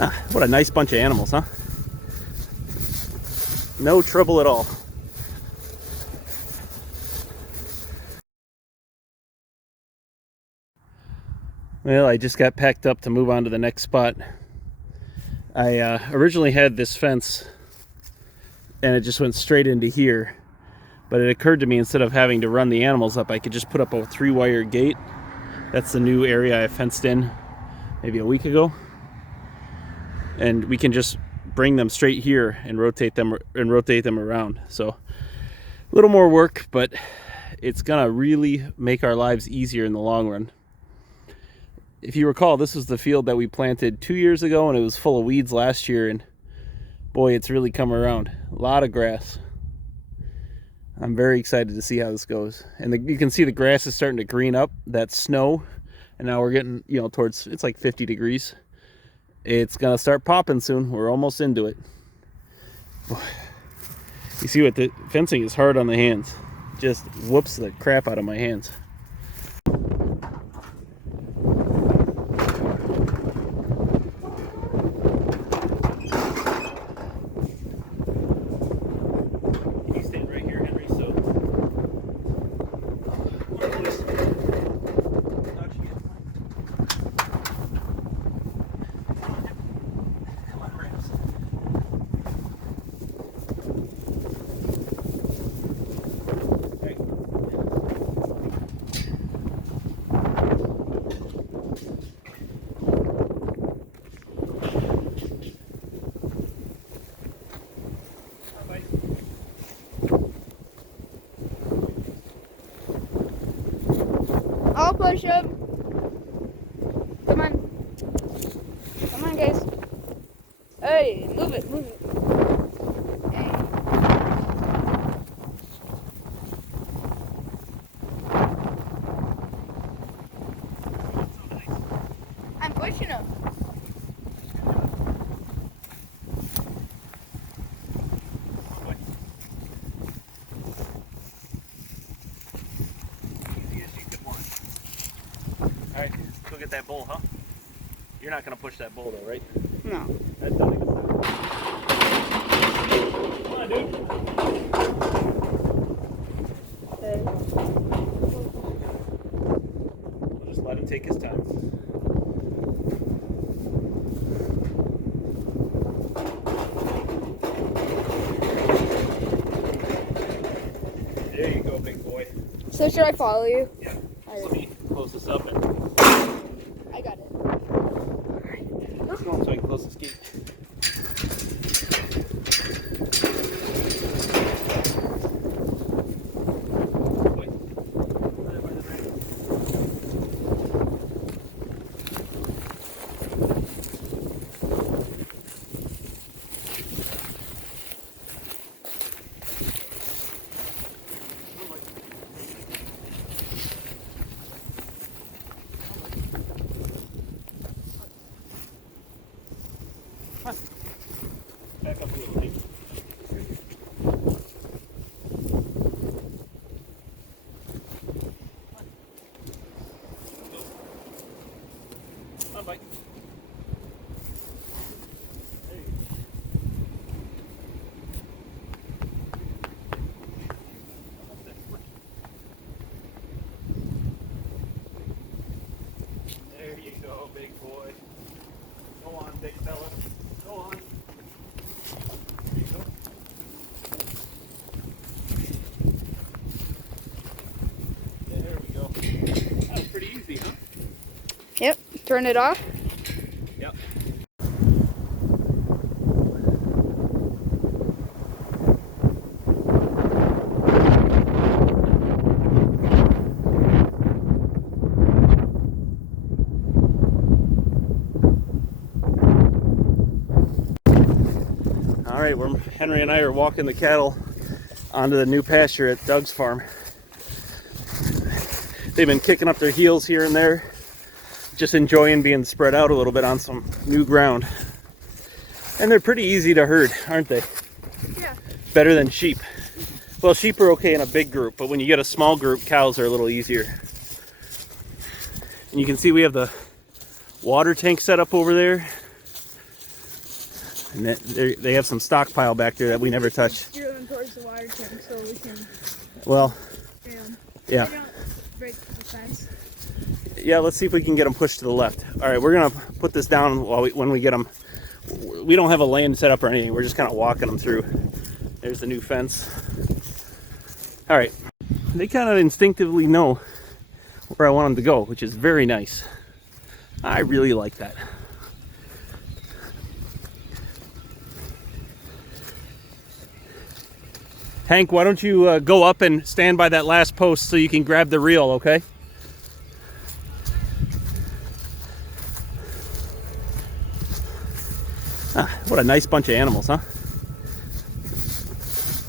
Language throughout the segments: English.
Ah, what a nice bunch of animals, huh? No trouble at all. Well, I just got packed up to move on to the next spot. I originally had this fence and it just went straight into here. But it occurred to me, instead of having to run the animals up, I could just put up a 3-wire gate. That's the new area I fenced in maybe a week ago. And we can just bring them straight here and rotate them around. So a little more work, but it's gonna really make our lives easier in the long run. If you recall, this was the field that we planted 2 years ago, and it was full of weeds last year, and boy, it's really come around. A lot of grass. I'm very excited to see how this goes. And you can see the grass is starting to green up. That's snow, and now we're getting, towards, it's like 50 degrees. It's gonna start popping soon. We're almost into it. You see what the fencing is hard on the hands. Just whoops the crap out of my hands. You stand right here, Henry, so. I'll push him. Come on. Come on, guys. Hey, move it, move it. Hey. I'm pushing him. Alright, go get that bull, huh? You're not gonna push that bull though, right? No. That doesn't even sound. Come on, dude. We'll just let him take his time. There you go, big boy. So should I follow you? Yeah. Let me close this up and I got it. so I can close this gate. Back up a little bit. Come on, bike. There you go. There you go, big boy. Go on, big fella. Go on. There you go. There we go. That was pretty easy, huh? Yep. Turn it off. Yep. All right, Henry and I are walking the cattle onto the new pasture at Doug's farm. They've been kicking up their heels here and there, just enjoying being spread out a little bit on some new ground. And they're pretty easy to herd, aren't they? Yeah. Better than sheep. Well, sheep are okay in a big group, but when you get a small group, cows are a little easier. And you can see we have the water tank set up over there. And they have some stockpile back there that we never touch. Steer them towards the water tank so we can. Well, yeah. They don't break the fence. Yeah, let's see if we can get them pushed to the left. All right, we're gonna put this down when we get them. We don't have a lane set up or anything. We're just kind of walking them through. There's the new fence. All right, they kind of instinctively know where I want them to go, which is very nice. I really like that. Hank, why don't you go up and stand by that last post so you can grab the reel, okay? Ah, what a nice bunch of animals, huh?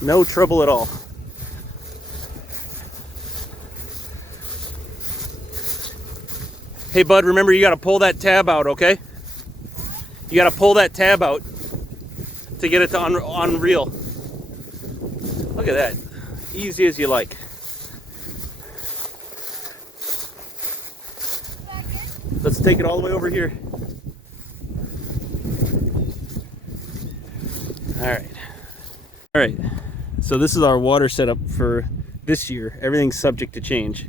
No trouble at all. Hey, bud, remember you got to pull that tab out, okay? You got to pull that tab out to get it to unreel. Look at that. Easy as you like. Let's take it all the way over here. All right. So this is our water setup for this year. Everything's subject to change.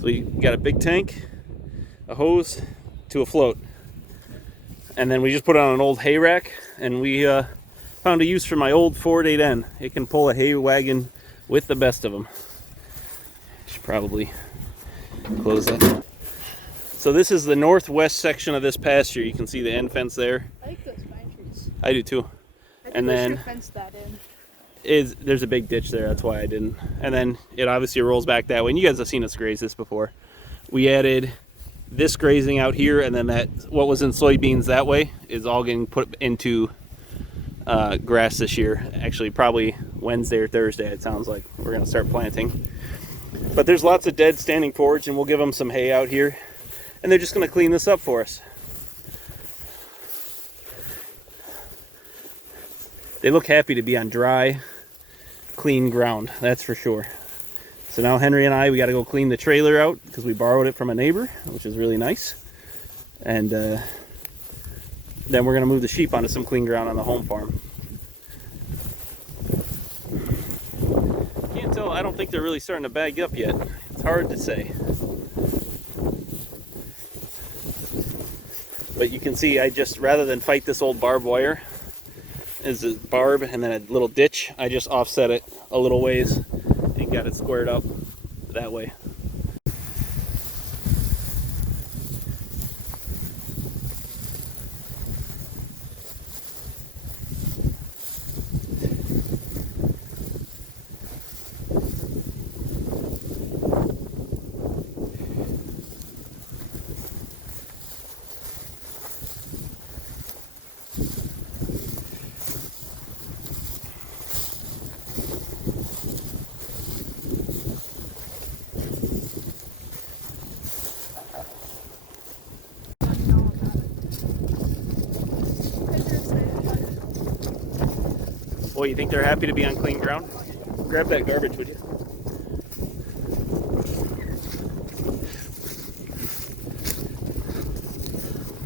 So you got a big tank, a hose to a float. And then we just put it on an old hay rack, and we found a use for my old Ford 8N. It can pull a hay wagon with the best of them. Should probably close that. So this is the northwest section of this pasture. You can see the end fence there. I like those pine trees. I do too. And then fence that in. There's a big ditch there. That's why I didn't. And then it obviously rolls back that way. And you guys have seen us graze this before. We added this grazing out here, and then that what was in soybeans that way is all getting put into grass this year. Actually, probably Wednesday or Thursday. It sounds like we're gonna start planting. But there's lots of dead standing forage, and we'll give them some hay out here, and they're just gonna clean this up for us. They look happy to be on dry, clean ground, that's for sure. So now Henry and I, we got to go clean the trailer out because we borrowed it from a neighbor, which is really nice. And then we're going to move the sheep onto some clean ground on the home farm. Can't tell, I don't think they're really starting to bag up yet. It's hard to say. But you can see, I just, rather than fight this old barbed wire, is a barb and then a little ditch, I just offset it a little ways and got it squared up that way. Boy, you think they're happy to be on clean ground? Grab that garbage, would you?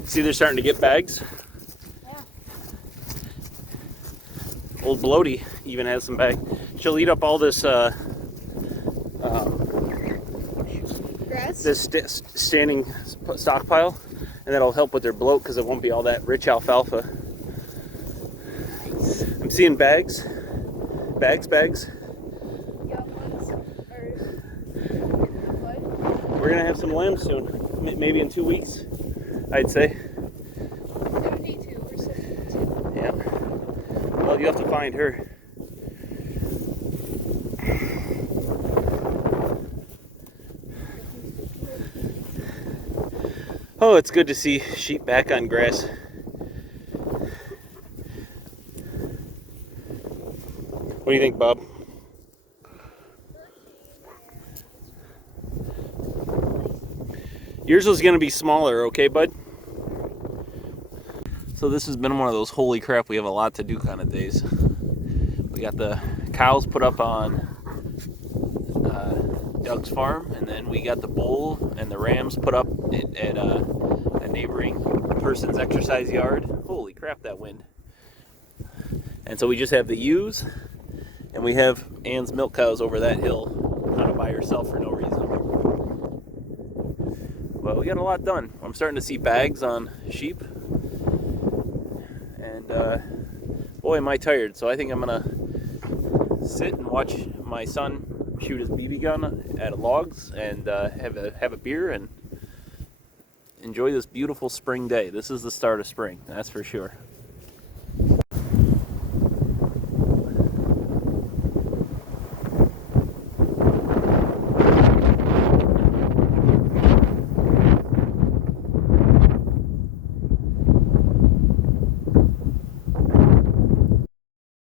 See, they're starting to get bags. Yeah. Old Bloaty even has some bags. She'll eat up all this Grass? this standing stockpile, and that'll help with their bloat because it won't be all that rich alfalfa. I'm seeing bags. Bags. We're gonna have some lambs soon, maybe in 2 weeks, I'd say. 72 or 72. Yeah. Well, you have to find her. Oh, it's good to see sheep back on grass. What do you think, Bob? Yours is going to be smaller, okay, bud? So this has been one of those holy crap, we have a lot to do kind of days. We got the cows put up on Doug's farm, and then we got the bull and the rams put up at a neighboring person's exercise yard. Holy crap, that wind. And so we just have the ewes, and we have Anne's milk cows over that hill, kind of by herself for no reason. Well, we got a lot done. I'm starting to see bags on sheep, and boy, am I tired. So I think I'm gonna sit and watch my son shoot his BB gun at logs, and have a beer and enjoy this beautiful spring day. This is the start of spring, that's for sure.